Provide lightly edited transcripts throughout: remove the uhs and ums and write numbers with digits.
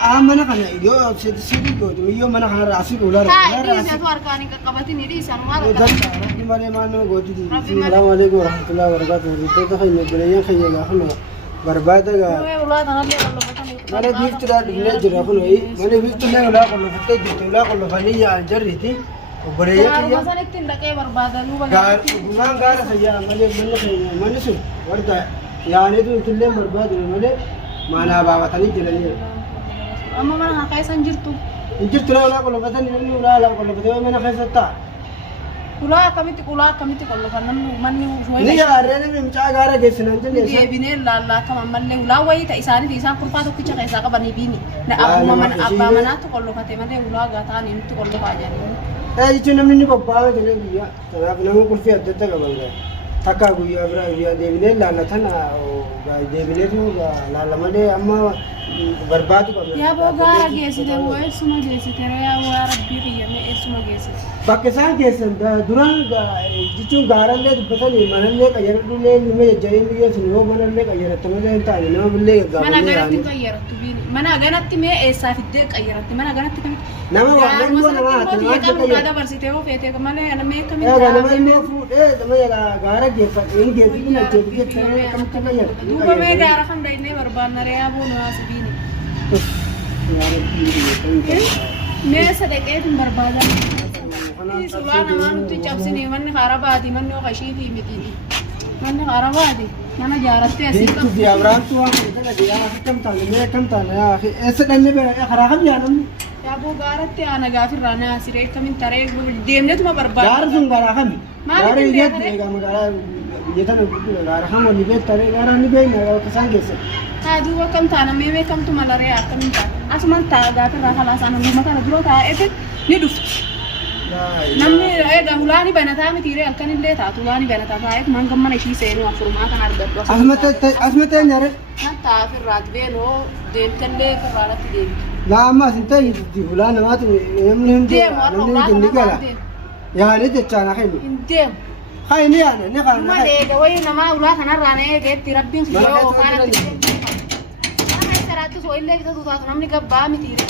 mana kana yoo sidi gootu yoo mana kana raasi ular raasi tu arkani qabatini risan mara rabbi male mano gooti di assalamu alaykum warahmatullahi wabarakatuh to khayna balayan khayna khano barbada ga male biftira dile jira khano male biftira la khano fatte jitu la khano faniya jarriti balayan ya masan iktin lake barbada lu gar guman gar sayya male mane su warda yani tu tulle barbada male mana baba tani jirani amma mana kaisan jirtu jirtu la qolo batani nani la qolo batani mana khaisata kula kamiti qolo fanan manni shoy ni ya rene mi mcha gara gesina jenne ye bine la kama malle ula wayi ta isani ti isan kurfa to kicha kaisa ka bani bini na abba man abba manatu qolo kate malle ula ga ta ni tu qolo ka jani yichu namni ni babba jene biya tanab namu kurfi adda ga banga taka guya bra biya devine la thana ga devine tu la male amma barbadu ka ya bo gara gesite wo esuma gesite ya wo rabbi riya me esuma gesite pakisan gesen duran jichu garalle batani manalle ka yardulle me jayimi yesu no manalle ka yarattamale ta no bulle ga mana ganatti ka yarattu bini mana ganatti me esa fidde ka yaratti mana ganatti kam nama wa nango nama atma da barsite wo fete ka male ana me kam ya nama me fude nama ya gara gefa in gefi na jebi tare kam ka yaratti duba me gara kan dai ne barban re ya bo no asbini मैं सदके तुम बर्बादा सुलाना मान तू चपसी नहीं मन खराबादी मन नो कशीफी मिटी मन खराबादी मन जारते ऐसी कम दिया ब्रांड तू आ इधर दिया कम था या अखी ऐसे डलने पे खराब जानम या वो गारते आना गाफिर राना सिरे कम तरे देमने तुम बर्बाद गार तुम गारा हम गार ये देगा मगारा ये था गारा हम निबे तरे गारा निबे ना कसान कैसे Tadi wa kam tana meme kam tu malare akam ta asman ta ga ta kala sana mu makana duro ta ete ni duft namni ga hulani banata mi tire alkan ille ta tulani banata ta ek man gam man shi se no afurma kan arda asmate nyare ta fir rat beno dem telle firalat dem la amma sinta di hulana ma tu yamni hinde namni nikala ya ne te chana khayni dem khayni ya ne khana ma de ga way na ma ula kana rane ge tirabbin khiyo kana tu so ille kita tu ta namni gabba mi tire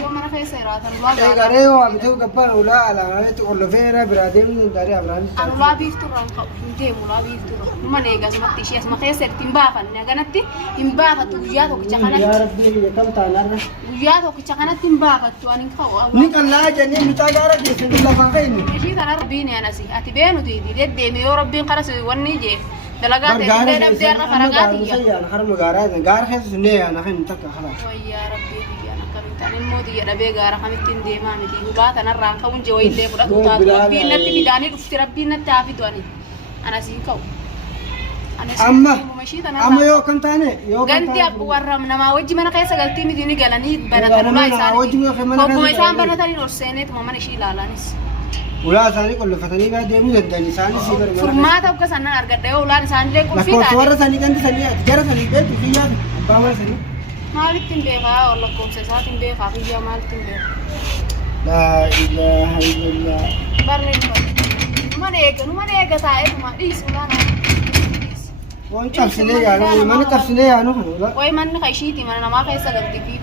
yo mana fe serata Allah e gare yo abitu gabba ula ala ne tu kollo fera birade mi dari abran Allah biftu ran ka inte mula biftu mane gas matti shi asma fe ser timba fan ne ganatti timba fa tu ya to kicha kana ya rabbi ye kam ta nar ya to kicha kana timba fa tu anin ka ni kala jani mi ta gara de sen la fa kayni shi tanar bini anasi ati benu di de me yo rabbi qaras wanni je دلقات اللي نبدأ رفرقات يا نهار مقارات قار خيس سنية أنا خين تك خلاص ويا ربي أنا كنت أنا المودي يا ربي قار خمتين دي ما مدي وبات أنا رانك ونجوي اللي بقول أتوتات ربي نتي بداني رفت ربي نتعافي تواني أنا سينكو أما يو كم تاني يو كم قلتي أبو ورم نما وجه من قيس قلتي مديني قالني بنات ما يساني هو ما يسان بناتني نورسينة ما نشيل لالانيس ولا ثاني كله فتني بعد يوم يدني ثاني سيبر فرمات أبغى سنة أرجع ولا ثاني ليه كل فيها لكن ثاني كنت ثاني جرى ثاني بيت فيها بعمر ثاني ما لكن بيها ولا كوب ساعات بيها فيها ما لكن بيها لا إله إلا الله برني ما نيجا تاعي ما إيش ولا أنا وين تفصيلي يا نو ما نتفصيلي يا نو وين ما نخشيتي ما أنا ما خيس قلتي فيه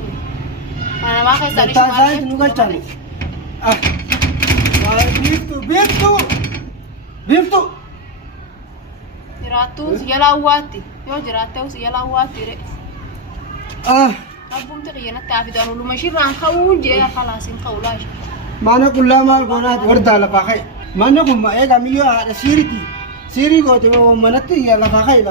ما أنا ما خيس على شو ما نقول تاني بيفتو جراتو سيلا واتي يو جراتو سيلا واتي ري أبوم تغيينا تعرف ده لو ماشي ران خون جي خلاص إن خولاش ما نقول لا ما قنات ورد على فاخي ما نقول ما إيه كمية على سيري قوتي ما منتي يا لفاخي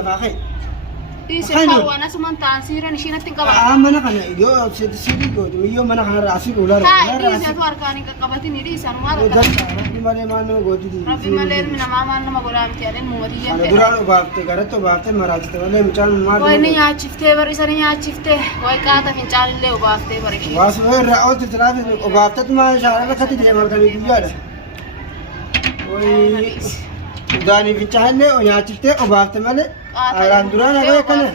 إيش الخوا أنا سمعت عن سيرة نشينا تنقبل ما نخنا يو سيري قوتي ميو ما نخنا راسي ولا راسي إيش أتوار كاني كقبتي نريس أنا ما أدري ربي مالي ما نو قوتي دي ربي مالي من ما ما قولها بتيالين موتيجا أنا درا بافته قرأت بافته مراتي تقولي مچان ما وين يا شفته بريساني يا شفته وين كاتا في چال اللي وبافته بريشي واس وين رأوت تلافي وبافته ما شاء الله كتير جمال كلي بيجاله وين داني في چالله ويا شفته وبافته ماله أران درا نبغى كله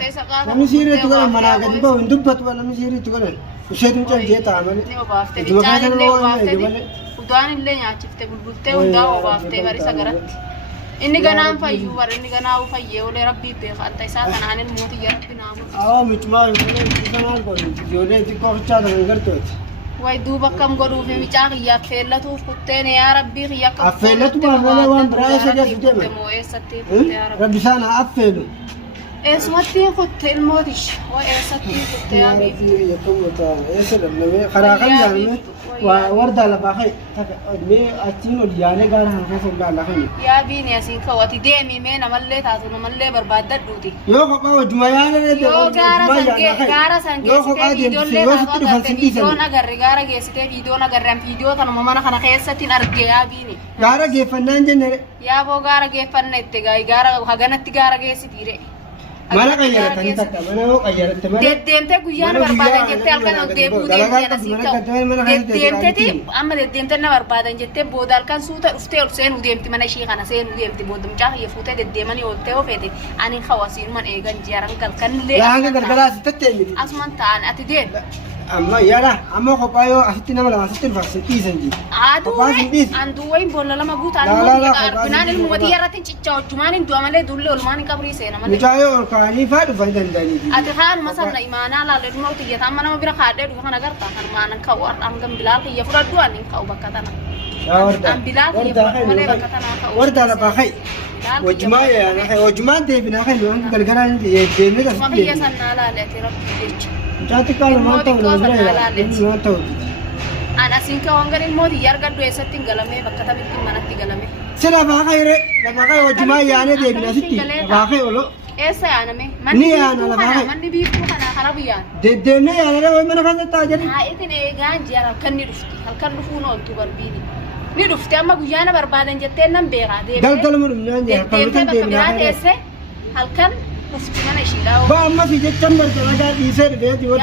نمي سيرة تقول منا كذي بقى وندب بتوه نمي سيرة تقول وشيء تمشي جيه تعمله وبافته اللي وبافته ودان اللي يا شفته بلبلته ودا وبافته بريسا قرأت إني جنام فيو ور إني جناو فيو ولا ربي بيخ أنت ساكن عن الموت يا ربي نامو مجمع كمان قولي جوني تكو فتشاد من قرتوت ويدوبا كم قالوا في مجاك يا فيلتو كتين يا ربي يا كم أفيلت ما ولا وان برايس جالس جيبه ربي سانا أفيلو اسمتي كت الموتش واسمتي كت يا ربي يكون وتا يسلم لما خراقا جانم ورد على باخي مي أتين وديانة قال هم كسر قال لخني يا بيني يا سينك واتي ديمي مين مللي تاسون مللي برباد دوتي يو خبا وجمعيان يو غارا سانجي فيديو لي فيديو نغر غارا جيسيتي فيديو نغر فيديو تن ماما خنا خيستين ارجي يا بيني غارا جيفنان جنره يا بو غارا جيفنت غارا هغنت غارا جيسيتيره mana kayyara tani takka mana ho kayyara te mana deemte guyyaan barbaadan jettee halkan deebuu deemte asii ta'u deemteeti amma deemte na barbaadan jettee booda halkan suuta dhuftee ol seenuu deemti mana ishii kana seenuu deemti booda mucaa kiyya fuutee deddeemanii ooltee ofeete ani hawasiin man eegan jaaran galkan illee hanga gargaraa asitti miti asuman ta'an ati deem amma yala amma kophaayoo asitti nama lama asitti dhufa dhiisan ji andu wayin boolla lama guutaan arbinaan ilmumati irratti ciccaa hojjumaan hin du'a malee dullee olmaan hin qabrii seena malee mucaayoo kaanii faa dhufan danda'anii ati haanuma sanna imaanaa laalee dhuma utiyyata amma nama bira kaadhee dhufa kana gartaa kan maanan ka'u hangam bilaal kiyya fudhadhu ani hin ka'u bakka tana an bilaal kiyya fudhadhu malee bakka tanaa ka'u warda la baakhay wajjumaa yaana khay wajjumaan deebinaa khay waan gargaraa deemnee as kiyya sannaa laalee ati rabbi jecha mucaati kaala maan ta'u na bira maan ta'u ana sinka wangarin modi yargaddu esatti galame bakka tabitti manatti galame sila baakhay re la baakhay wajjumaa yaane deebinaa sitti baakhay olo esa yaaname manni yaana la baakhay manni biitu kana harabiyaan deddeemnee yaana way mana kan ta'aa jedhi haa itin eegaan jara kan ni dhufti halkan dhufuun oltu barbiini ni dhufti amma guyyaana barbaadan jettee nan beekaa deemee daldala mudumnaan jara kan deemtee bakka biraa teesse halkan dhufti mana ishiidhaa ba amma fi jechan bar dalagaa dhiisee dhufeeti yoo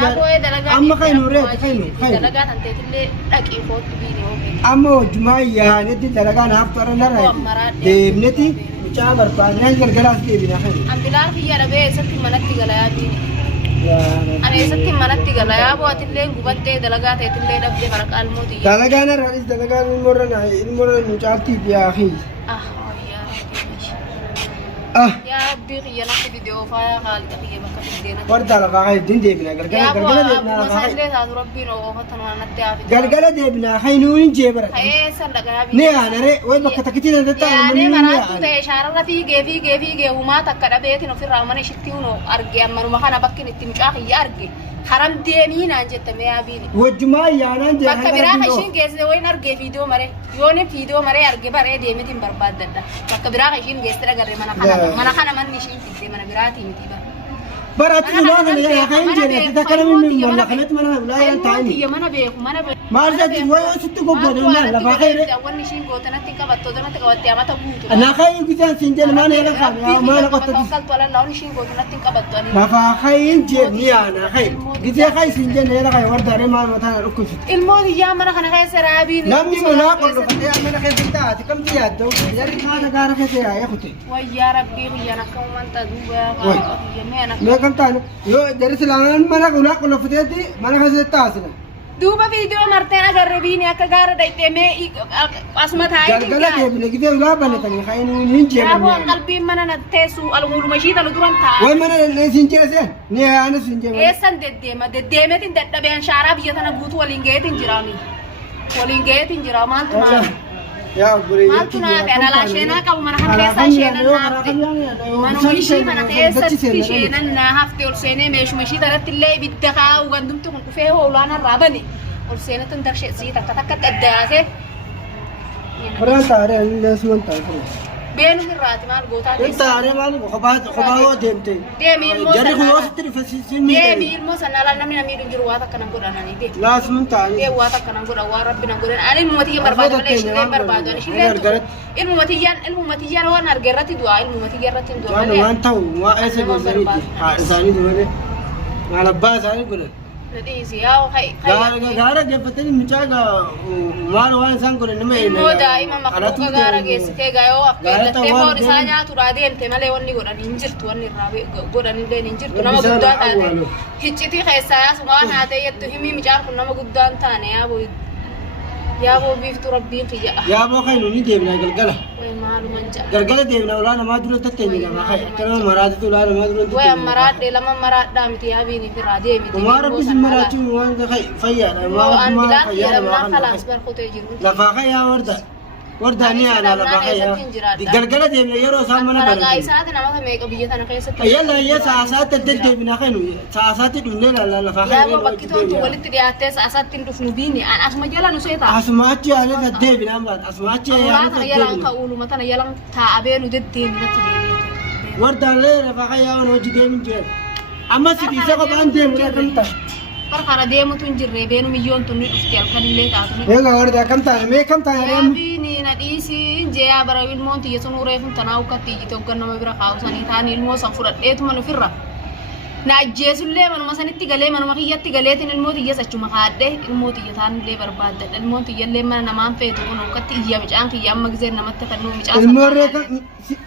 amma kay nuureeti kay nu kay dalagaa tan teetillee dhaqii kootu biini oofee amma wajjumaa yaanetti dalagaa naaf tara narraa deemneti mucaa barbaadnaan gargaraas deebina kay ambilaan kiyya dhabee eessatti manatti galayaa biini ani eessatti manatti galayaa boo'atillee gubattee dalagaa teetillee dhabdee faraqaa ilmooti dalagaa narraanis dalagaa ilmoorra mucaattiif yaafi يا ربي يا نحن فيديو فايا خالد يا بكر الدينا ورد على فاعل دين ديبنا غرغله ديبنا مسالي هذا ربي نو فتن ونتي عافيه غرغله ديبنا خينون جيبر اي صدق يا بي ني انا ري وي بك تكتين انت يعني مرات اشاره في وما تكدا بيتي في الرامن شتيونو ارجي امر ما كان بكن تمچاخ يارجي حرام ديمين انجت ما بيني وجما يانا جه بك برا خشين جيس وين ارجي فيديو مري يوني فيديو مري ارجي بري ديمتين برباد ددا بك برا خشين جيس ترى غير mana kana man nishin fitte mana birati miti ba barati na kana ya kain jere ta kana min wala khalat mana wala ya taani ya mana be marja ti way sitti go godo na la ba khaire wani shin go tanati ka batto tanati ka watte amata buutu ana khay gitan sinjel mana ya khan ya mana ko ta kal tola lawni shin go tanati ka batto ani la fa khayin je ni ana khay gite khay sinjel ya khay warda re ma mata rukku fit ilmo ya mana kana khay sarabi ni namni mala ko lo ya mana khay sitta ti kam ti yaddo ya ri kana gara khay ya khuti wa ya rabbi ya nakam man taduba ya me kan tan yo dari selangan mana guna ko lo fiteti mana khay sitta asna duba video martena garrebini akka gara daite me asmat hay gargala deebine gite ula bane tan khaynu nin je ya bo qalbi mana na tesu alghul mashida lu duran ta way mana ne sinje sen ni ana sinje esan deddeme tin daddabe an shara biyatana gutu walingeetin jirami walingeetin jiraman tuna ya gure yaki na ana la shena ka mana han kesa shena na mana wishi mana tesa shena na hafte ol sene mesh mashida ratille biddaqa ugandum tu ku fe ho lana rabani ol sene tan darshe sita kataka qaddaase ora tare lesman tare beenu hirraati maal gootaa انت اره مال خباو ديمتي deemi ilmoo جري خلاص ترفسين deemi ilmoo sanala namni namni jiru waa takka nan godhanani de لازم انت de waa takka nan godhan waa rabbi nan godhan ani ilmumatiyyaan barbaadu malee ishilleen barbaadu ani ishilleen ilmumatiyyaan waan argeerratti du'aa ilmumatiyyarratti hin du'a وانا malee ما انت ما ايش غزري ثاني دونه على باس هاي يقول nadhiisi yaa hay gaara geeffatanii mucaa waan waan isaan godhan nama ilmoo daa'ima maqluuqa gaara geessitee gaayoo afkeellattee foon isaa nyaatuudhaa deemte malee wanni godhan hin jirtu wanni irraa godhan illee hin jirtu nama guddaa taate hiccitii keessaa yaasuma waan haatee jettu himii mucaan kun nama guddaa hin taane yaa boy يا أبو بيفت ربي خيا يا أبو خير نديبنا قلقلة وين مالو منجا قلقلة ديبنا ولا أنا ما أدري تتني لما خير كلام مراد ولا أنا ما أدري وين مراد لما مراد دامتي يا بيني في رادي متي وما ربي المراد شو وين خير فيا ما فيا لما خلاص برخوتي جرو لا فاخيا وردا ني أنا لا فاخيا قلقلة ديبنا يرو سامنا برد أي ساعة أنا ما ميك أبي جت أنا كيسة يلا يا ساعات تديبنا خير ساعات دنيا لا فاخيا يا أبو بكيتون تولد ترياتة ساعات تندف نبيني أنا أسمع جلا نسيتها أسمعتي أنا تديبنا ما أسمعتي أنا يلا كأولو مثلا يلا تعبان ودتين نتديني وردا ليه فاخيا ونوجي من جيل أما سيدي سقط عندي ولا كم تا فرخنا ديمو تنجري بينو مليون تني أفتيال كلي تعطوني يلا وردا كم تا مي كم تا يا بيني نديسي جيا براوي المونت يسونوري فم تناو كتيجي توكلنا ما بيرا خاوساني ثاني الموس أفرد إيه منو فرة ناجيس اللي منو مثلا تيجي منو ما هي تيجي تين الموت يسأل شو مخاده الموت يثان اللي برباد الموت يلي ما نمان فيتو منو كتيجي مش عنك يا مجزر نمت تكنو مش عنك المرة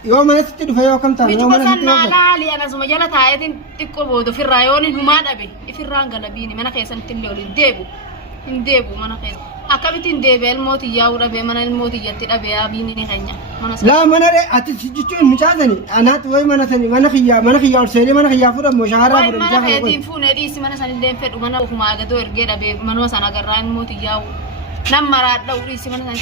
يوم أنا ستي فيا كم تا مش يوم بس أنا أنا لا لي أنا زما جلا تايتين تكو بودو في الرايون هما أبي في الرانغ لبيني منا كيسان تلي ولي ديبو منا كيس أكابتين ديبو الموت ياورا بي منا الموت يتي أبي أبيني نخينيا لا منا ري أتجتون مش عادني أنا توي منا ثاني منا خيا أرسلي منا خيا فرا مشاعر وين منا كيتين فون ريسي منا سان اللي فد ومنا وفما قدو إرجع أبي منو سان أجران الموت ياو نمرات لو ريسي منا سان